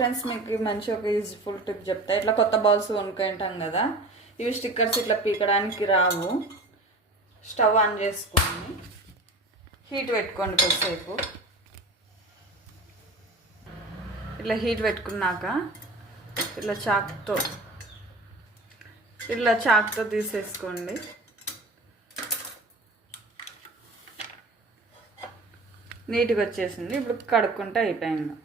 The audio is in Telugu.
ఫ్రెండ్స్, మీకు మంచి ఒక యూజ్ఫుల్ టిప్ చెప్తా. ఇట్లా కొత్త బౌల్స్ కొనుక్కుంటాం కదా, ఇవి స్టిక్కర్స్ ఇట్లా పీకడానికి రావు. స్టవ్ ఆన్ చేసుకొని హీట్ పెట్టుకోండి కొద్దిసేపు. ఇట్లా హీట్ పెట్టుకున్నాక ఇట్లా చాక్తో తీసేసుకోండి. నీట్గా వచ్చేసింది. ఇప్పుడు కడుక్కుంటే అయిపోయింది.